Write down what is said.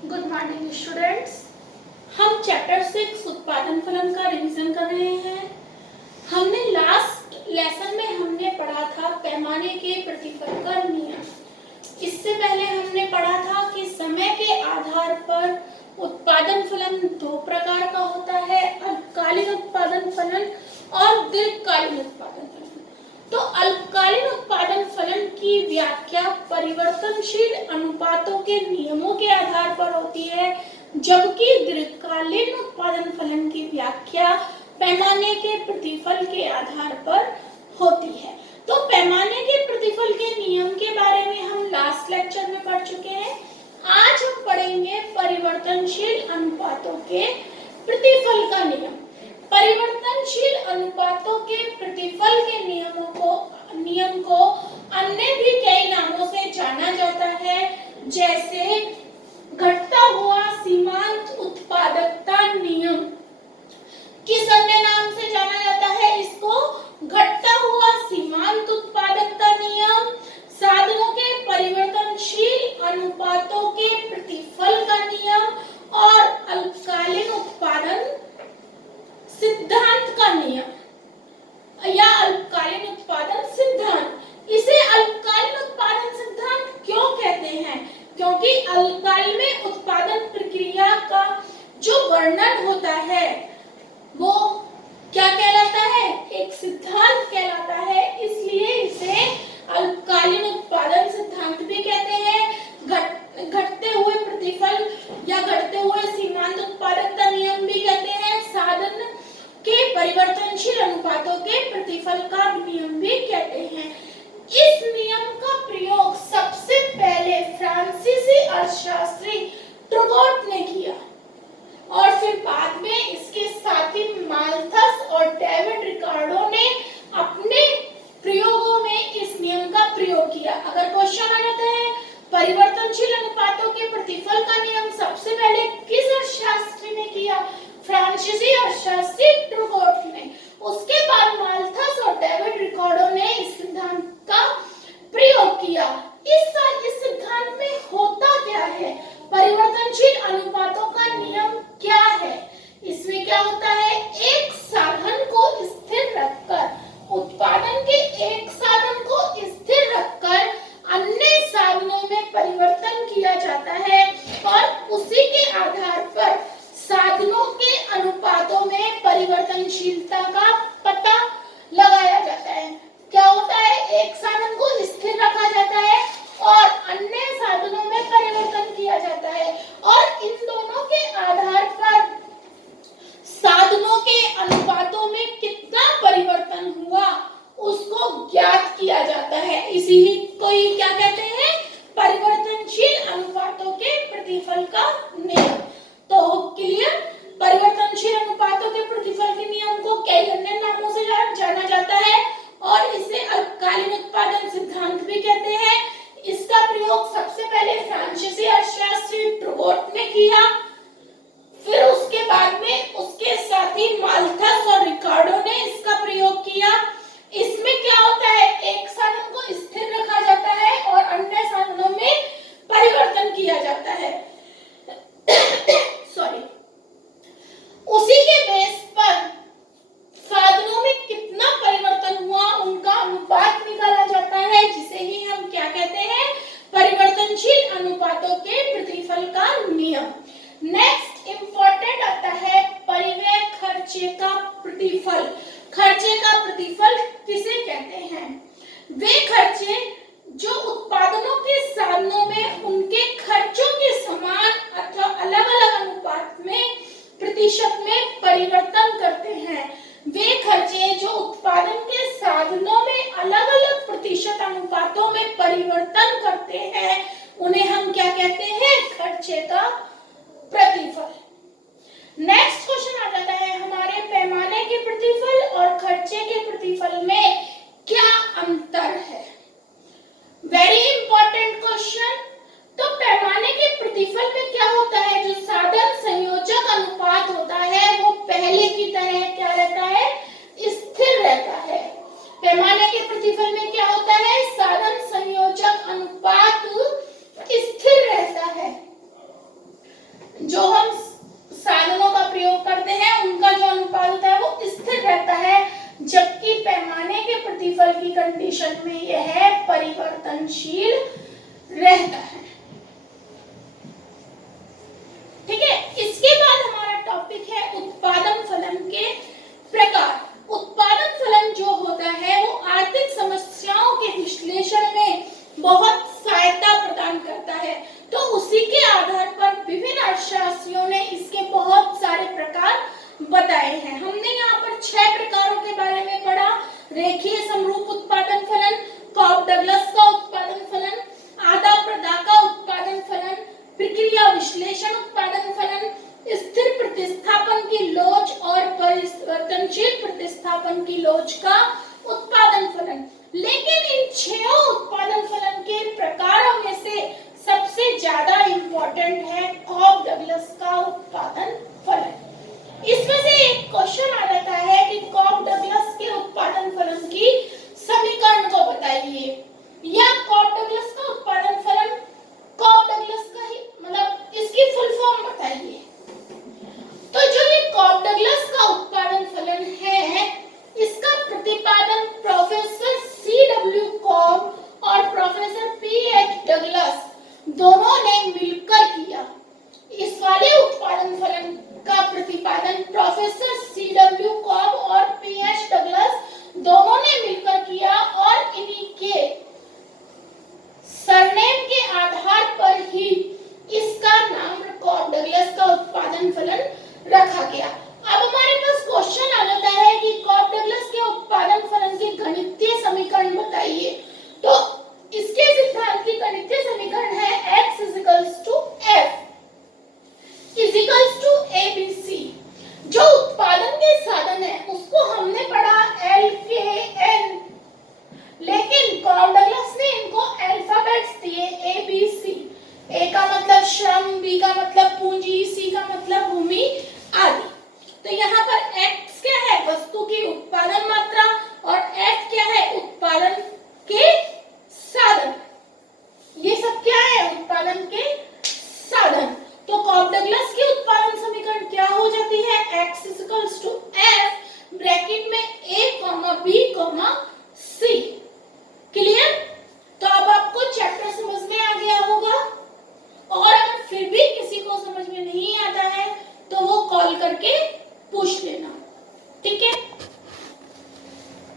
Good morning students. हम chapter 6 उत्पादन फलन का रिवीजन कर रहे हैं। हमने लास्ट लेसन में हमने पढ़ा था पैमाने के प्रतिफल का नियम। इससे पहले हमने पढ़ा था कि समय के आधार पर उत्पादन फलन दो प्रकार का होता है, अल्पकालीन उत्पादन फलन और दीर्घकालीन उत्पादन फलन। तो अल्पकालीन उत्पादन फलन की व्याख्या परिवर्तनशील अनुपातों के नियमों के आधार पर होती है, जबकि दीर्घकालीन उत्पादन फलन की व्याख्या पैमाने के प्रतिफल के आधार पर होती है। तो पैमाने के प्रतिफल के नियम के बारे में हम लास्ट लेक्चर में पढ़ चुके हैं। आज हम पढ़ेंगे परिवर्तनशील अनुपातों के प्रतिफल का नियम। परिवर्तनशील अनुपातों के प्रतिफल के नियम को अन्य भी कई नामों से जाना जाता है, जैसे घटता हुआ सीमांत उत्पादकता नियम। किस अन्य नाम से जाना जाता है इसको? घटता हुआ सीमांत उत्पादकता नियम, साधनों के परिवर्तनशील अनुपातों के प्रतिफल का नियम और अल्पकालीन उत्पादन सिद्धांत का नियम या अल्पकालीन उत्पादन सिद्धांत। इसे अल्पकालीन उत्पादन सिद्धांत क्यों कहते हैं? क्योंकि अल्पकाल में उत्पादन प्रक्रिया का जो वर्णन होता है वो क्या कहलाता है? एक सिद्धांत कहलाता है, इसलिए इसे अल्पकालीन उत्पादन सिद्धांत भी कहते हैं। घटते हुए प्रतिफल या घटते हुए सीमांत उत्पादकता नियम भी कहते हैं। साधन के परिवर्तनशील अनुपातों के प्रतिफल का नियम भी कहते हैं। इस नियम का प्रयोग सबसे पहले फ्रांसीसी अर्थशास्त्री ट्रूगोट ने किया और फिर बाद में इसके साथी माल्थस और डेविड रिकार्डो ने अपने प्रयोगों में इस नियम का प्रयोग किया। अगर क्वेश्चन आ जाता है परिवर्तनशील अनुपातों के प्रतिफल का नियम सबसे पहले किस अर्थशास्त्री ने किया? फ्रांसीसी अर्थशास्त्री ट्रूगोट ने। उसके बाद माल्थस और डेविड रिकार्डो ने इस सिद्धांत का प्रयोग किया। इस सिद्धांत में होता क्या है? परिवर्तनशील अनुपातों का नियम क्या है? इसमें क्या होता है? एक साधन को स्थिर रखकर, उत्पादन के एक साधन को स्थिर रखकर अन्य साधनों में परिवर्तन किया जाता है और उसी के आधार पर साधनों के अनुपातों में परिवर्तनशीलता का पता लगाया जाता है। क्या होता है? एक साधन को स्थिर रखा जाता है और अन्य साधनों में परिवर्तन किया जाता है और इन दोनों के आधार पर साधनों के अनुपातों में कितना परिवर्तन हुआ उसको ज्ञात किया जाता है। इसी को ही क्या कहते हैं? परिवर्तनशील अनुपातों के प्रतिफल का नियम। तो क्लियर? परिवर्तनशील अनुपातों के प्रतिफल के नियम को कई अन्य नामों से जाना जाता है और इसे अल्पकालीन उत्पादन सिद्धांत भी कहते हैं। इसका प्रयोग सबसे पहले फ्रांसीसी अर्थशास्त्री ट्रूगोट ने किया, फिर उसके बाद में उसके साथी माल्थस और रिकार्डो ने इसका प्रयोग किया। इसमें क्या होता है? एक साधन को स्थिर रखा जाता है और अन्य साधनों में परिवर्तन किया जाता है। सॉरी। उसी के बेस पर साधनों में कितना परिवर्तन हुआ उनका अनुपात निकाला जाता है, जिसे ही हम क्या कहते हैं? परिवर्तनशील अनुपातों के प्रतिफल का नियम। नेक्स्ट इंपॉर्टेंट आता है परिव्यय खर्चे का प्रतिफल। खर्चे का प्रतिफल किसे कहते हैं? वे खर्चे जो उत्पादनों के साधनों में उनके खर्चों के समान अथवा अलग-अलग अनुपात में प्रतिशत में परिवर्तन करते हैं। वे खर्चे जो उत्पादन के साधनों में अलग-अलग प्रतिशत अनुपातों में परिवर्तन करते हैं उन्हें हम क्या कहते हैं? खर्चे का प्रतिफल। नेक्स्ट क्वेश्चन आ जाता है हमारे पैमाने के प्रतिफल और खर्चे के प्रतिफल में क्या अंतर है? Very important question. तो पैमाने के प्रतिफल में क्या होता है? जो साधन संयोजक अनुपात होता है वो पहले की तरह क्या रहता है? स्थिर रहता है। पैमाने के प्रतिफल में क्या होता है? साधन संयोजक अनुपात स्थिर रहता है। जो हम साधनों का प्रयोग करते हैं उनका जो अनुपात होता है वो स्थिर रहता है, जबकि पैमाने के प्रतिफल की कंडीशन में यह परिवर्तनशील रहता है। ठीक है, इसके बाद हमारा टॉपिक है उत्पादन फलन के प्रकार। उत्पादन फलन जो होता है वो आर्थिक समस्याओं के विश्लेषण में बहुत सहायता प्रदान करता है। तो उसी के आधार पर विभिन्न अर्थशास्त्रियों ने इसके बहुत सारे प्रकार बताए हैं। हमने यहाँ पर 6 प्रकारों के बारे में पढ़ा। रेखीय समरूप उत्पादन फलन, कॉक डगलस का उत्पादन फलन, आधा प्रदा का उत्पादन फलन, प्रक्रिया विश्लेषण उत्पादन फलन, स्थिर प्रतिस्थापन की लोच और परिवर्तनशील प्रतिस्थापन की लोच का उत्पादन फलन। लेकिन इन 6 उत्पादन फलन के प्रकारों में से सबसे ज्यादा इंपॉर्टेंट है कॉक डगलस का उत्पादन फलन। इसमें से एक क्वेश्चन आ जाता है कि कॉक डगलस के उत्पादन फलन की समीकरण को बताइए, या कॉक डगलस का उत्पादन फलन कॉक डगलस का ही मतलब इसकी फुल फॉर्म बताइए। तो जो ये कॉक डगलस का उत्पादन फलन है, इसका प्रतिपादन प्रोफेसर C.W. कॉक और प्रोफेसर P.H. डगलस दोनों ने मिलकर किया। इस वाले उत्पादन फलन का प्रतिपादन प्रोफेसर C.W. कॉक और P.H. डगलस दोनों ने मिलकर किया और इन्हीं के सरनेम के आधार पर ही इसका नाम कॉक डगलस का उत्पादन फलन रखा गया। अब हमारे पास क्वेश्चन आ जाता है कि कॉक डगलस के उत्पादन फलन की गणितीय समीकरण बताइए। तो इसके सिद्धांत की गणितीय समीकरण है x f ABC। जो उत्पादन के साधन है उसको हमने पढ़ा LKN, लेकिन कॉक डगलस ने इनको अल्फाबेट्स दिए ABC। A का मतलब श्रम, B का मतलब पूंजी, C का मतलब भूमि आदि। तो यहाँ पर X क्या है? वस्तु की उत्पादन मात्रा,